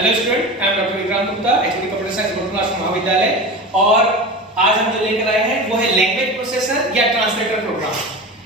Hello student, I am doctor Vikrant Gupta, HOD computer science Gurukul आश्रम महाविद्यालय। और आज हम जो लेकर आए हैं वो है लैंग्वेज प्रोसेसर या ट्रांसलेटर प्रोग्राम।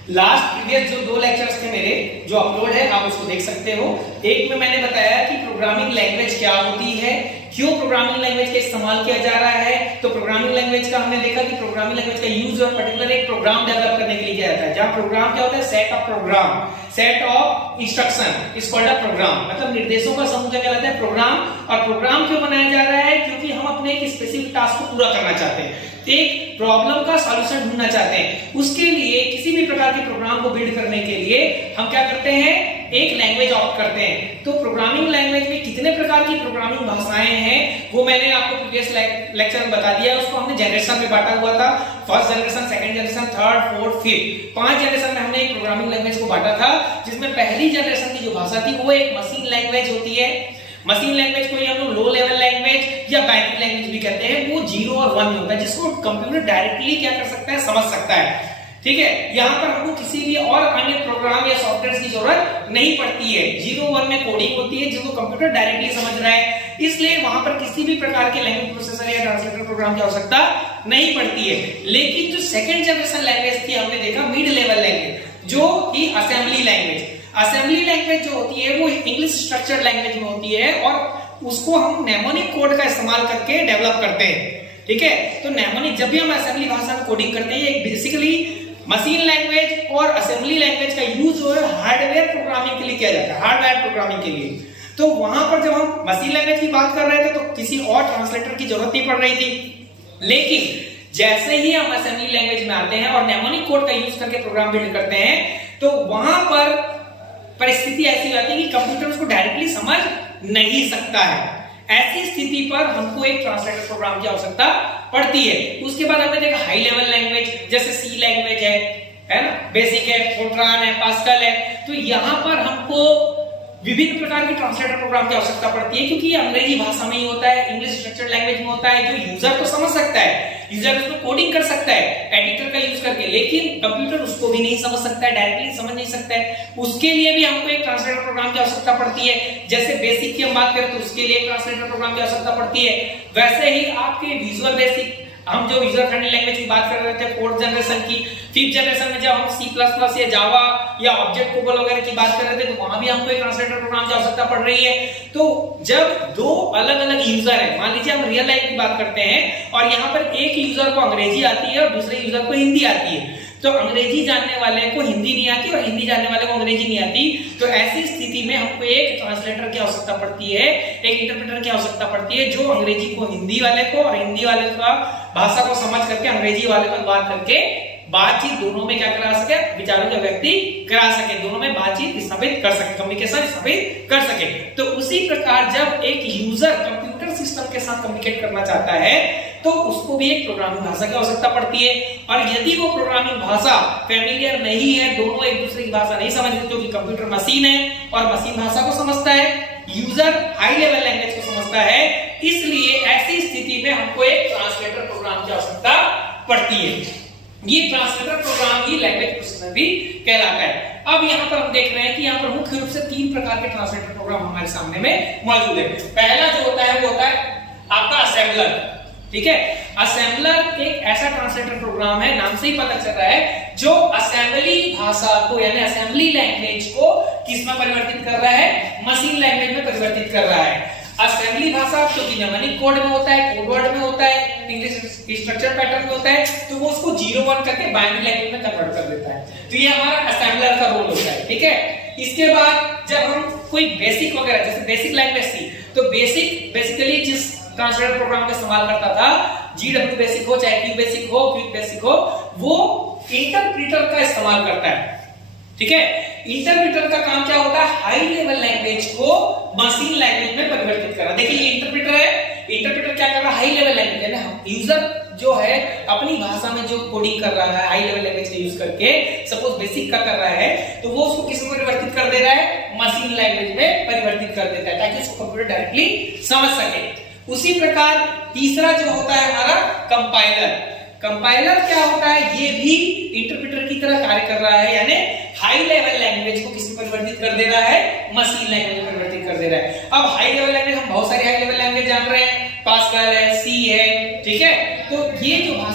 लास्ट प्रीवियस जो 2 लेक्चर्स थे मेरे जो अपलोड है, आप उसको देख सकते हो। एक में मैंने बताया कि प्रोग्रामिंग लैंग्वेज क्या होती है, क्यों प्रोग्रामिंग लैंग्वेज का इस्तेमाल किया जा रहा है। तो प्रोग्रामिंग लैंग्वेज का हमने देखा कि प्रोग्रामिंग लैंग्वेज का यूज और पर्टिकुलर एक प्रोग्राम डेवलप करने के लिए किया जाता है। जहां प्रोग्राम क्या होता है, set of program, set of instruction is called a program. मतलब निर्देशों का समूह कहलाता है प्रोग्राम। और प्रोग्राम क्यों बनाया जा रहा है, क्योंकि हम अपने एक स्पेसिफिक टास्क को पूरा करना चाहते हैं, एक प्रॉब्लम का सॉल्यूशन ढूंढना चाहते हैं। उसके लिए किसी भी प्रकार के प्रोग्राम को बिल्ड करने के लिए हम क्या करते हैं, एक लैंग्वेज ऑप्ट करते हैं। तो प्रोग्रामिंग लैंग्वेज में कितने प्रकार की प्रोग्रामिंग भाषाएं हैं वो मैंने आपको प्रीवियस लेक्चर में बता दिया। उसको हमने जनरेशन में बांटा हुआ था, first generation, second generation, third, fourth, fifth, 5 generation में हमने एक प्रोग्रामिंग लैंग्वेज को बांटा था। जिसमें पहली जनरेशन की जो भाषा थी वो एक मशीन लैंग्वेज होती है। मशीन लैंग्वेज को हम लोग लो लेवल लैंग्वेज या बाइनरी लैंग्वेज भी कहते हैं। वो 0 और 1 में होता है, जिसको कंप्यूटर डायरेक्टली क्या कर सकता है, समझ सकता है। ठीक है, यहाँ पर हमको किसी भी और अन्य प्रोग्राम या सॉफ्टवेयर की जरूरत नहीं पड़ती है। 0-1 में कोडिंग होती है जिसको कंप्यूटर डायरेक्टली समझ रहा है, इसलिए वहां पर किसी भी प्रकार के लैंग्वेज प्रोसेसर या ट्रांसलेटर प्रोग्राम की आवश्यकता नहीं पड़ती है। लेकिन जो सेकंड जनरेशन लैंग्वेज थी, हमने देखा मिड लेवल लैंग्वेज, जो कि असेंबली लैंग्वेज। असेंबली लैंग्वेज जो होती है वो इंग्लिश स्ट्रक्चर्ड लैंग्वेज में होती है और उसको हम नेमोनिक कोड का इस्तेमाल करके डेवलप करते हैं। ठीक है, तो नेमोनिक, जब भी हम असेंबली भाषा में कोडिंग करते हैं, एक बेसिकली मशीन लैंग्वेज और असेंबली लैंग्वेज का यूज जो है हार्डवेयर प्रोग्रामिंग के लिए किया जाता है, हार्डवेयर प्रोग्रामिंग के लिए। तो वहां पर जब हम मशीन लैंग्वेज की बात कर रहे थे तो किसी और ट्रांसलेटर की जरूरत नहीं पड़ रही थी। लेकिन जैसे ही हम असेंबली लैंग्वेज में आते हैं और नेमोनिक कोड का यूज करके प्रोग्राम बिल्ड करते हैं, तो वहां पर परिस्थिति ऐसी आती है कि कंप्यूटर उसको डायरेक्टली समझ नहीं सकता है। ऐसी स्थिति पर हमको एक ट्रांसलेटर प्रोग्राम की आवश्यकता पड़ती है। उसके बाद हमने देखा हाई लेवल लैंग्वेज, जैसे सी लैंग्वेज है ना, बेसिक है, फोर्ट्रान है, पास्कल है। तो यहाँ पर हमको विभिन्न प्रकार के ट्रांसलेटर प्रोग्राम की आवश्यकता पड़ती है, क्योंकि ये अंग्रेजी भाषा में ही होता है, इंग्लिश स्ट्रक्चर्ड लैंग्वेज में होता है, जो यूजर को समझ सकता है, यूजर उसको कोडिंग कर सकता है एडिटर का यूज करके। लेकिन कंप्यूटर उसको भी नहीं समझ सकता है, डायरेक्टली समझ नहीं सकता है। उसके लिए भी हमको एक ट्रांसलेटर प्रोग्राम की आवश्यकता पड़ती है। जैसे बेसिक की हम बात करें तो उसके लिए एक ट्रांसलेटर प्रोग्राम की आवश्यकता पड़ती है। वैसे ही आपके विजुअल बेसिक, हम जो यूजर फ्रेंडली लैंग्वेज की बात कर रहे थे 4th जनरेशन की, 5th जनरेशन में जब हम C++ या जावा या ऑब्जेक्ट कोबल वगैरह की बात कर रहे थे, तो वहां भी हमको एक ट्रांसलेटर प्रोग्राम की आवश्यकता पड़ रही है। तो जब 2 अलग-अलग यूजर हैं, मान लीजिए हम रियल लाइफ की बात करते हैं और यहाँ पर एक यूजर को अंग्रेजी आती है और दूसरे यूजर को हिंदी आती है, तो अंग्रेजी जानने वाले को हिंदी नहीं आती और हिंदी जानने वाले को अंग्रेजी नहीं आती। तो ऐसी स्थिति में हमको एक ट्रांसलेटर की आवश्यकता पड़ती है, एक इंटरप्रेटर की आवश्यकता पड़ती है, जो अंग्रेजी को हिंदी वाले को और हिंदी वाले का भाषा को समझ करके अंग्रेजी वाले को बात करके बातचीत दोनों में क्या करा सके, विचारों का व्यक्ति करा सके, दोनों में बातचीत स्थापित कर सके, कम्युनिकेशन स्थापित कर सके। तो उसी प्रकार जब एक यूजर कंप्यूटर सिस्टम के साथ कम्युनिकेट करना चाहता है तो उसको भी एक प्रोग्रामिंग भाषा की आवश्यकता पड़ती है। और यदि वो प्रोग्रामिंग भाषा फेमिलियर नहीं है, दोनों एक दूसरे की भाषा नहीं समझते, क्योंकि कंप्यूटर मशीन है और मशीन भाषा को समझता है, यूजर हाई लेवल लैंग्वेज को समझता है, इसलिए ऐसी स्थिति में हमको एक ट्रांसलेटर प्रोग्राम की आवश्यकता पड़ती है। ये ट्रांसलेटर प्रोग्राम ही लैंग्वेज प्रोसेसर भी कहलाता है। अब यहाँ पर हम देख रहे हैं कि यहाँ पर मुख्य रूप से 3 प्रकार के ट्रांसलेटर प्रोग्राम हमारे सामने में मौजूद है। पहला जो होता है वो होता है आपका असेंबलर। ठीक है, असेंबलर एक ऐसा ट्रांसलेटर प्रोग्राम है, नाम से ही पता चल रहा है, जो असेंबली भाषा को यानी असेंबली लैंग्वेज को किसमें परिवर्तित कर रहा है, मशीन लैंग्वेज में परिवर्तित कर रहा है। असेंबली भाषा क्योंकि नेमोनिक कोड में होता है, कोड वर्ड में होता है, इंग्लिश स्ट्रक्चर पैटर्न में होता है, तो वो उसको 0-1 करके बाइनरी लैंग्वेज में कन्वर्ट कर देता है। तो ये हमारा असेंबलर का रोल होता है। ठीक है, इसके बाद जब हम कोई बेसिक वगैरह, जैसे बेसिक लैंग्वेज थी, तो बेसिकली जिस ट्रांसलेटर प्रोग्राम का इस्तेमाल करता था, GW बेसिक हो चाहे Q बेसिक हो, क्विक बेसिक हो, वो इंटरप्रेटर का इस्तेमाल करता है। ठीक है, इंटरप्रेटर का काम क्या होता है, हाई लेवल लैंग्वेज को मशीन लैंग्वेज में परिवर्तित करना। देखिए ये इंटरप्रेटर है, इंटरप्रेटर क्या कर रहा है, हाई लेवल लैंग्वेज यानी यूजर जो है अपनी भाषा में जो कोडिंग कर रहा है हाई लेवल लैंग्वेज का यूज करके, सपोज बेसिक का कर रहा है, तो वो उसको किस में परिवर्तित कर दे रहा है, मशीन लैंग्वेज में परिवर्तित कर देता है, ताकि उसको कंप्यूटर डायरेक्टली समझ सके। उसी प्रकार तीसरा जो होता है हमारा कंपाइलर। कंपाइलर क्या होता है, ये भी इंटरप्रेटर की तरह कार्य कर रहा है, यानी हाई लेवल लैंग्वेज को किसमें परिवर्तित कर दे रहा है, मशीन लैंग्वेज में परिवर्तित कर दे रहा है। अब हाई लेवल लैंग्वेज हम बहुत सारे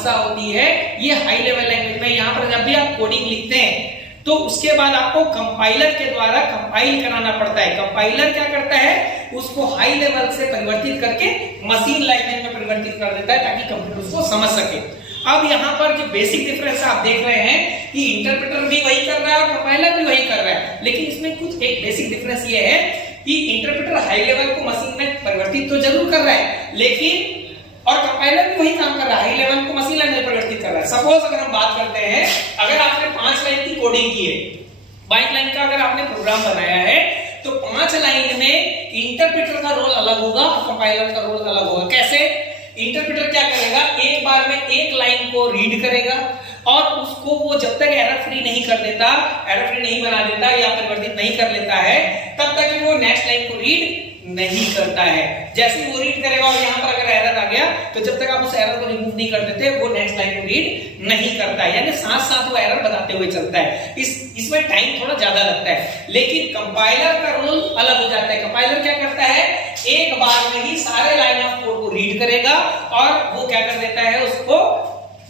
भाषा होती है ये हाई लेवल लैंग्वेज में। यहाँ पर जब भी आप कोडिंग लिखते हैं तो उसके बाद आपको कंपाइलर के द्वारा कंपाइल कराना पड़ता है। कंपाइलर क्या करता है, उसको हाई लेवल से परिवर्तित करके मशीन लैंग्वेज में परिवर्तित कर देता है ताकि कंप्यूटर उसको समझ सके। अब यहाँ पर जो बेसिक डिफरेंस आप देख रहे हैं कि इंटरप्रेटर भी वही कर रहा है और कंपाइलर भी वही कर रहा है, लेकिन इसमें कुछ एक बेसिक डिफरेंस ये है कि इंटरप्रेटर हाई लेवल को मशीन में परिवर्तित तो जरूर कर रहा है, लेकिन और कंपाइलर भी वही काम कर रहा है, हाई लेवल को मशीन लैंग्वेज में परिवर्तित कर रहा है। सपोज अगर हम बात करते हैं, अगर आपने 5 लाइन की कोडिंग की है, 22 लाइन का अगर आपने प्रोग्राम बनाया है, तो 5 लाइन में इंटरप्रेटर का रोल अलग होगा और कंपाइलर का रोल अलग होगा। कैसे? इंटरप्रेटर क्या करेगा, एक बार में एक लाइन को रीड करेगा और उसको वो जब तक एरर फ्री नहीं कर देता, एरर फ्री नहीं बना देता या परिवर्तित नहीं कर लेता है, तब तक वो नेक्स्ट लाइन को रीड नहीं करता है। जैसे ही वो रीड करेगा और यहाँ पर अगर एरर आ गया तो जब तक आप उस एरर को रिमूव नहीं कर देते वो नेक्स्ट लाइन को रीड नहीं करता है, यानी साथ साथ वो एरर बताते हुए चलता है। इसमें टाइम थोड़ा ज्यादा लगता है, लेकिन कंपाइलर का रोल अलग हो जाता है। कंपाइलर क्या करता है, एक बार में ही सारे लाइन ऑफ कोड को रीड करेगा और वो क्या कर देता है, उसको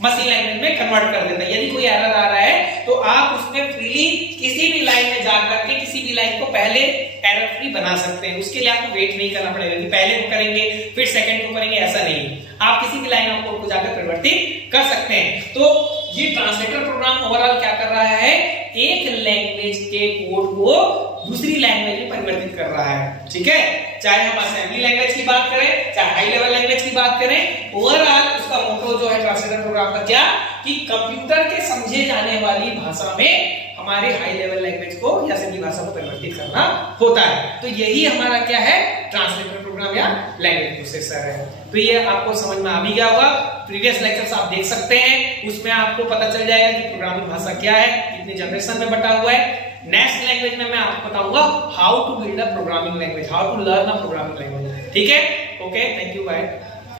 मशीन लैंग्वेज में कन्वर्ट कर देता है। यदि कोई एरर आ रहा है तो आप उसमें फ्रीली किसी भी लाइन में जाकर के किसी भी लाइन को पहले एरर फ्री बना सकते हैं। उसके लिए आपको वेट नहीं करना पड़ेगा कि पहले को करेंगे फिर सेकंड को करेंगे, ऐसा नहीं। आप किसी भी लाइन ऑफ कोड को जाकर परिवर्तित कर सकते हैं। तो ये ट्रांसलेटर प्रोग्राम ओवरऑल क्या कर रहा है, एक लैंग्वेज के कोड को दूसरी लैंग्वेज में परिवर्तित कर रहा है। ठीक है, चाहे हम असेंबली लैंग्वेज की बात करें, चाहे हाई लेवल लैंग्वेज की बात करें, ओवरऑल उसका मोटो जो है ट्रांसलेटर प्रोग्राम का क्या, कि कंप्यूटर के समझे जाने वाली भाषा में हमारे हाई लेवल लैंग्वेज को या असेंबली भाषा को परिवर्तित करना होता है। तो यही हमारा क्या है, ट्रांसलेटर प्रोग्राम या लैंग्वेज प्रोसेसर है। तो ये आपको समझ में आ भी गया होगा। प्रीवियस लेक्चर्स आप देख सकते हैं, उसमें आपको पता चल जाएगा कि प्रोग्रामिंग भाषा क्या है, कितने जनरेशन में बटा हुआ है। नेक्स्ट लैंग्वेज में मैं आपको बताऊंगा how to build a programming language, how to learn a programming language. ठीक है, ओके, थैंक यू, बाय।